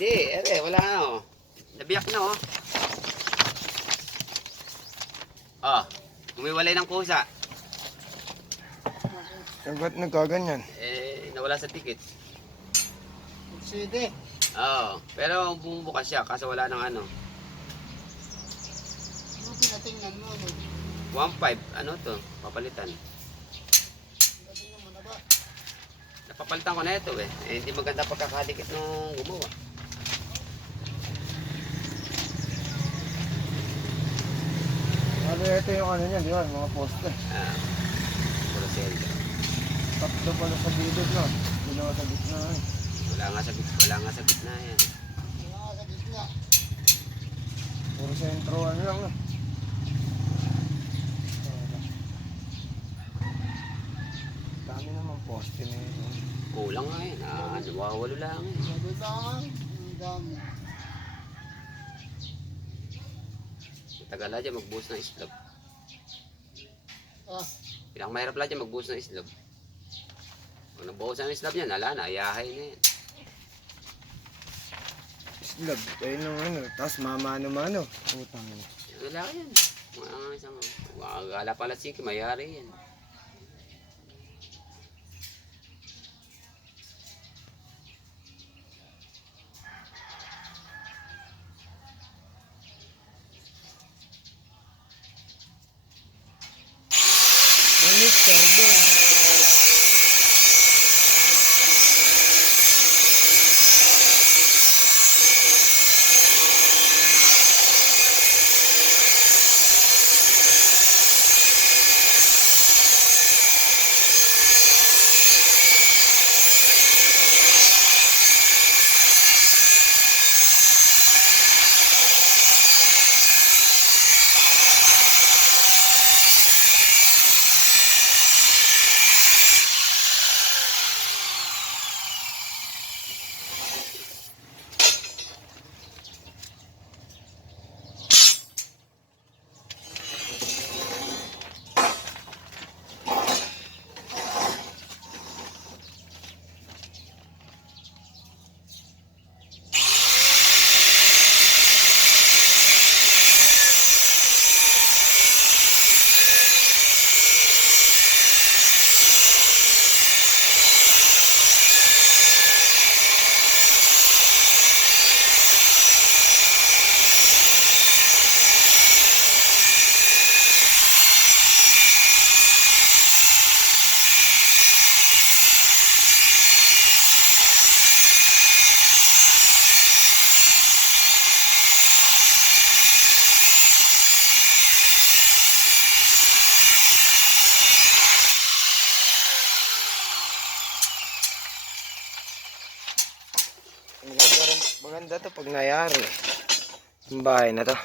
Hindi, wala na oh. Nabiyak na oh. Oh, umiwalay ng kusa. Ba't nagkaganyan? Nawala sa tikit. Sige. Oo, pero bumubukas siya kaso wala ng ano. Ano pinatingnan mo? 1.5, ano to, papalitan. Pinatingnan mo na ba? Napapalitan ko na ito hindi maganda pagkakadikit nung gumawa. Ano ito yung ano niya, di ba? Mga poste. Puro selda. Tatlo pala sa gilid, no? Dalawa sa gitna. Wala nga sa gitna yan. Wala sa gitna. Puro sentro, ano lang, no? Dami naman poste na yun. Kulang nga yan. Nawawalo lang eh. Sabi lang. Ang dami. Tagal na dyan magbuhos ng islog. Pinakamahirap lang dyan magbuhos ng islog. Kung nagbuhos ng islog yan, ala na, ayahay na yan. Islog, ayun lang ano. Tapos mamano-mano. Utang yun. Wala yan. Mga isang, gala pala siki, mayari yan. Ulit, pardon. Maganda to pag nangyari. Ang bahay na to.